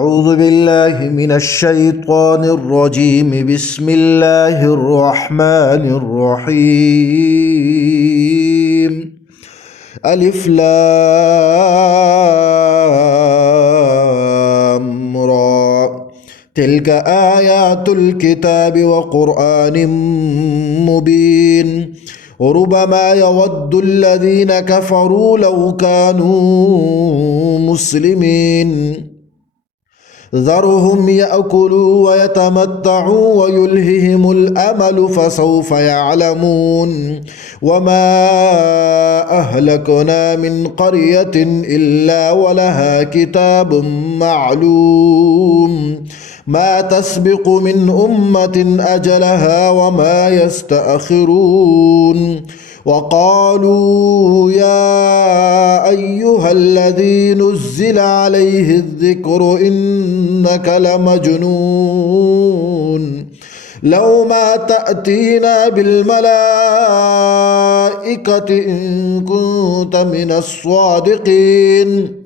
أعوذ بالله من الشيطان الرجيم. بسم الله الرحمن الرحيم. ألف لام را. تلك آيات الكتاب وقرآن مبين. وربما يود الذين كفروا لو كانوا مسلمين. ذرهم يأكلوا ويتمتعوا ويلههم الأمل فسوف يعلمون. وما أهلكنا من قرية إلا ولها كتاب معلوم ما تسبق من أمة أجلها وما يستأخرون. وقالوا يا أيها الذي نزل عليه الذكر إنك لمجنون لو ما تأتينا بالملائكة إن كنت من الصادقين.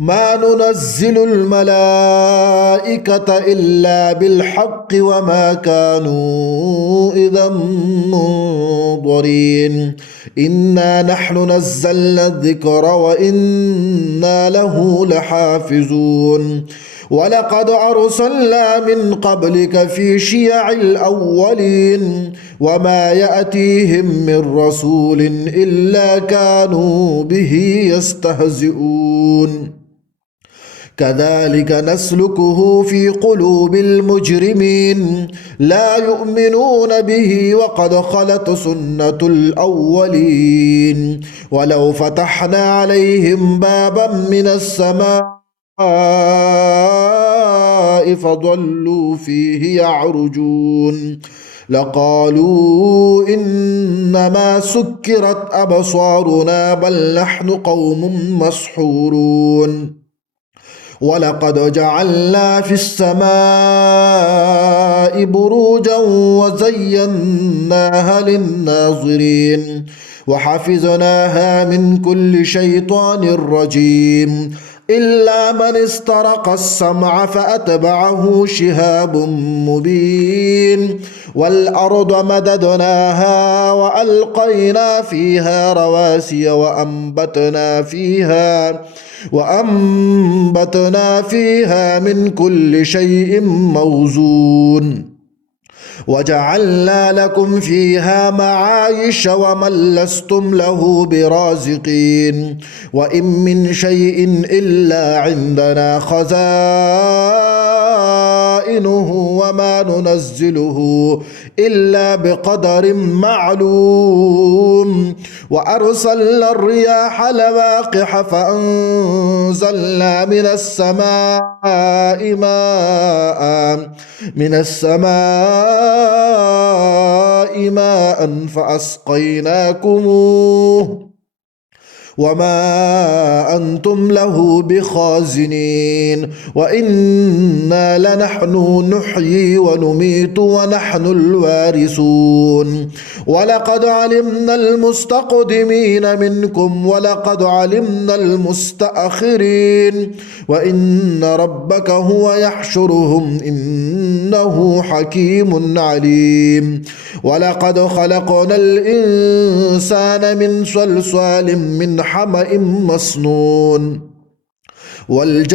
ما ننزل الملائكة إلا بالحق وما كانوا إذا منظرين. إنا نحن نزلنا الذكر وإنا له لحافظون. ولقد أرسلنا من قبلك في شيع الأولين وما يأتيهم من رسول إلا كانوا به يستهزئون. كذلك نسلكه في قلوب المجرمين لا يؤمنون به وقد خلت سنة الأولين. ولو فتحنا عليهم بابا من السماء فظلوا فيه يعرجون لقالوا إنما سكرت أبصارنا بل نحن قوم مسحورون. ولقد جعلنا في السماء بروجا وزيناها للناظرين وحفظناها من كل شيطان رجيم إلا من استرق السمع فأتبعه شهاب مبين. والأرض مددناها وألقينا فيها رواسي وأنبتنا فيها من كل شيء موزون. وجعلنا لكم فيها معايش ومن لستم له برازقين. وإن من شيء إلا عندنا خزائنه وما ننزله إلا بقدر معلوم. وأرسلنا الرياح لواقح فأنزلنا من السماء ماء فأسقيناكموه وما أنتم له بخازنين. وإنا لنحن نحيي ونميت ونحن الوارثون. ولقد علمنا المستقدمين منكم ولقد علمنا المستأخرين وإن ربك هو يحشرهم إنه حكيم عليم. ولقد خلقنا الإنسان من صلصال من حمأ مسنون والجان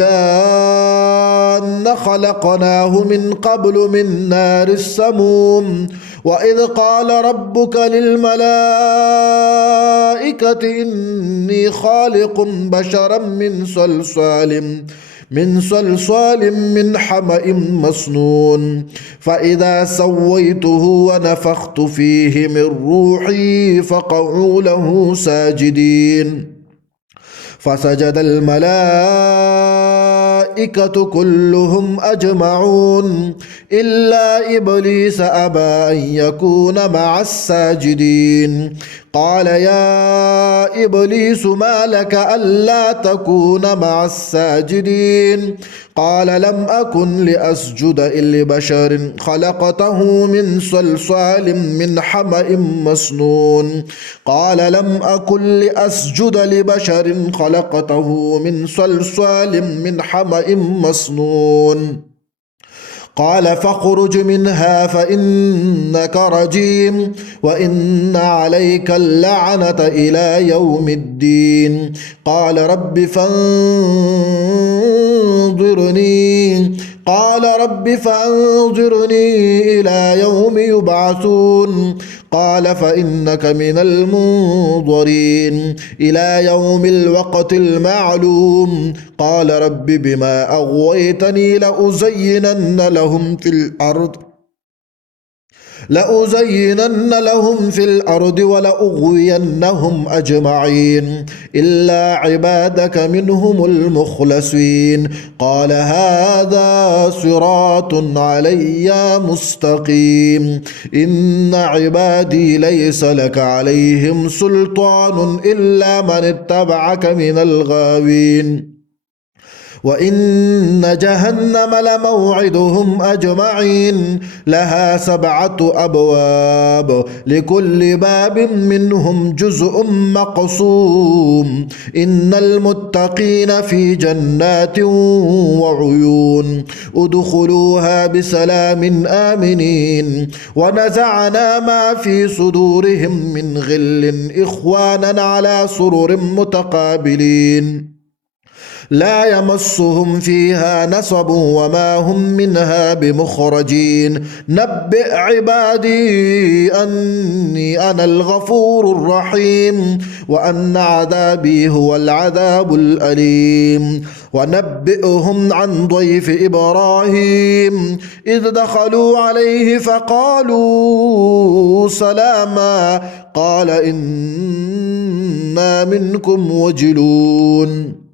خلقناه من قبل من نار السموم. وإذ قال ربك للملائكة إني خالق بشرا من صلصال من حمأ مسنون فإذا سويته ونفخت فيه من روحي فقعوا له ساجدين. فسجد الملائكة كلهم أجمعون إلا إبليس أبى أن يكون مع الساجدين. قال يا إبليس ما لك ألا تكون مع الساجدين قال لم أكن لأسجد لبشر خلقته من صلصال من حمأ مسنون قال لم أكن لأسجد لبشر خلقته من صلصال من حمأ مسنون قال فاخرج منها فإنك رجيم وإن عليك اللعنة إلى يوم الدين قال رب فانظرني إلى يوم يبعثون قال فإنك من المنظرين إلى يوم الوقت المعلوم قال رب بما أغويتني لأزينن لهم في الأرض ولأغوينهم أجمعين إلا عبادك منهم المخلصين قال هذا صراط علي مستقيم إن عبادي ليس لك عليهم سلطان إلا من اتبعك من الغاوين وإن جهنم لموعدهم أجمعين لها 7 أبواب لكل باب منهم جزء مقسوم إن المتقين في جنات وعيون ادخلوها بسلام آمنين ونزعنا ما في صدورهم من غل إخوانا على سرر متقابلين لا يمسهم فيها نصب وما هم منها بمخرجين نبئ عبادي أني أنا الغفور الرحيم وأن عذابي هو العذاب الأليم ونبئهم عن ضيف إبراهيم إذ دخلوا عليه فقالوا سلاما قال إنا منكم وجلون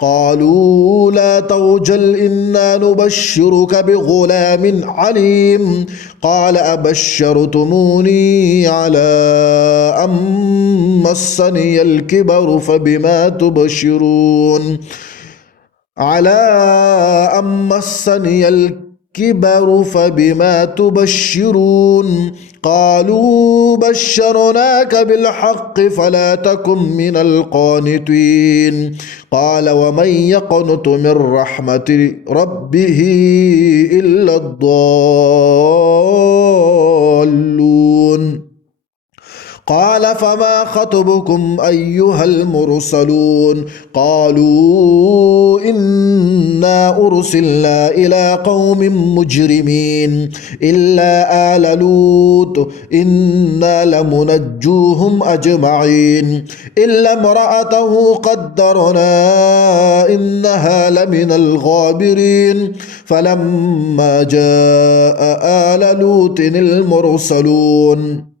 قالوا لا توجل إنا نبشرك بغلام عليم قال أبشرتموني على أن مسني الكبر فبما تبشرون قالوا بشرناك بالحق فلا تكن من القانطين قال ومن يقنط من رحمة ربه إلا الضالون قال فما خطبكم أيها المرسلون قالوا إنا أرسلنا إلى قوم مجرمين إلا آل لوط إنا لمنجوهم أجمعين إلا امرأته قدرنا إنها لمن الغابرين فلما جاء آل لوط المرسلون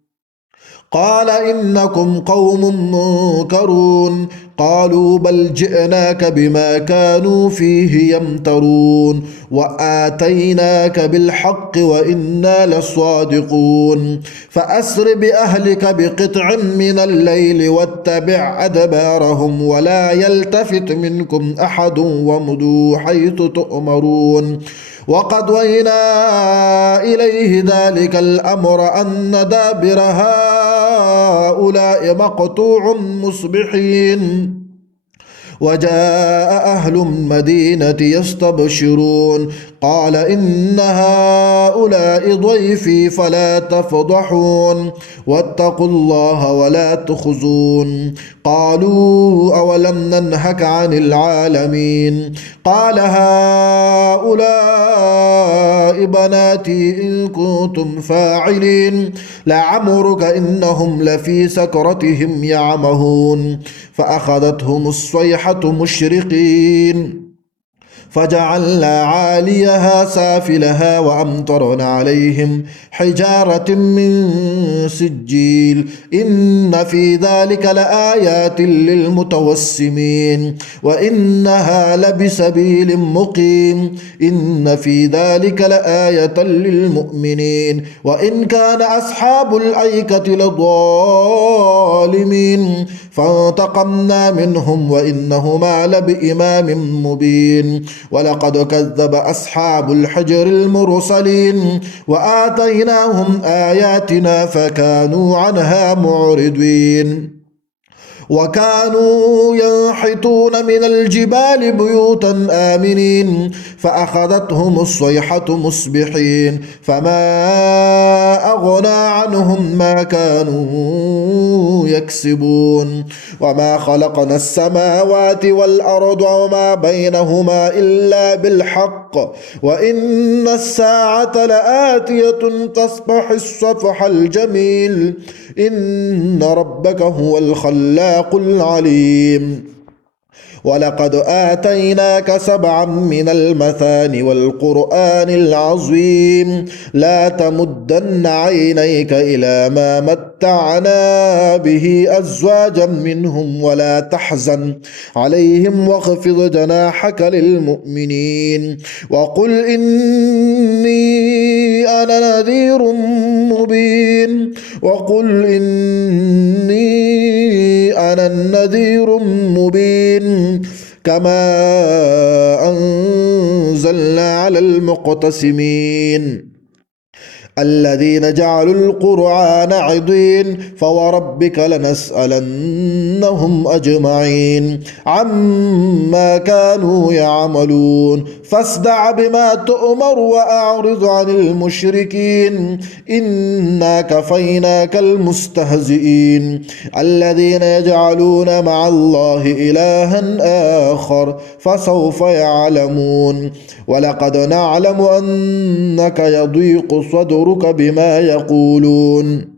قال إنكم قوم منكرون قالوا بل جئناك بما كانوا فيه يمترون وآتيناك بالحق وإنا لصادقون فأسر بأهلك بقطع من الليل واتبع أدبارهم ولا يلتفت منكم أحد وامضوا حيث تؤمرون وقضينا إليه ذلك الأمر أن دابر هؤلاء مقطوع مصبحين وجاء أهل المدينة يستبشرون قال إن هؤلاء ضيفي فلا تفضحون واتقوا الله ولا تخزون قالوا أولم ننهك عن العالمين قال هؤلاء بناتي إن كنتم فاعلين لعمرك إنهم لفي سكرتهم يعمهون فأخذتهم الصيحة مشرقين فجعلنا عاليها سافلها وأمطرنا عليهم حجارة من سجيل إن في ذلك لآيات للمتوسمين وإنها لبسبيل مقيم إن في ذلك لآية للمؤمنين وإن كان أصحاب الأيكة لظالمين فانتقمنا منهم وإنهما لبإمام مبين ولقد كذب أصحاب الحجر المرسلين وآتيناهم آياتنا فكانوا عنها معرضين وكانوا ينحتون من الجبال بيوتا آمنين فأخذتهم الصيحة مصبحين فما أغنى عنهم ما كانوا يكسبون وما خلقنا السماوات والأرض وما بينهما إلا بالحق وإن الساعة لآتية تصفح الصفح الجميل إن ربك هو الخلاق العليم ولقد آتيناك 7 من المثاني والقرآن العظيم لا تمدن عينيك إلى ما متعنا به أزواجا منهم ولا تحزن عليهم واخفض جناحك للمؤمنين وقل إني أنا نذير مبين وقل إني أنا النذير مبين كما أنزلنا على المقتسمين الذين جعلوا القرآن عضين فوربك لنسألنهم أجمعين عما كانوا يعملون فاصدع بما تؤمر وأعرض عن المشركين إنا كفيناك المستهزئين الذين يجعلون مع الله إلها آخر فسوف يعلمون ولقد نعلم أنك يضيق صدرك بما يقولون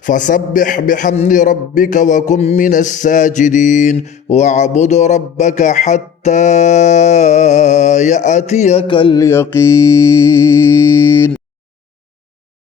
فسبح بحمد ربك وكن من الساجدين واعبد ربك حتى يأتيك اليقين.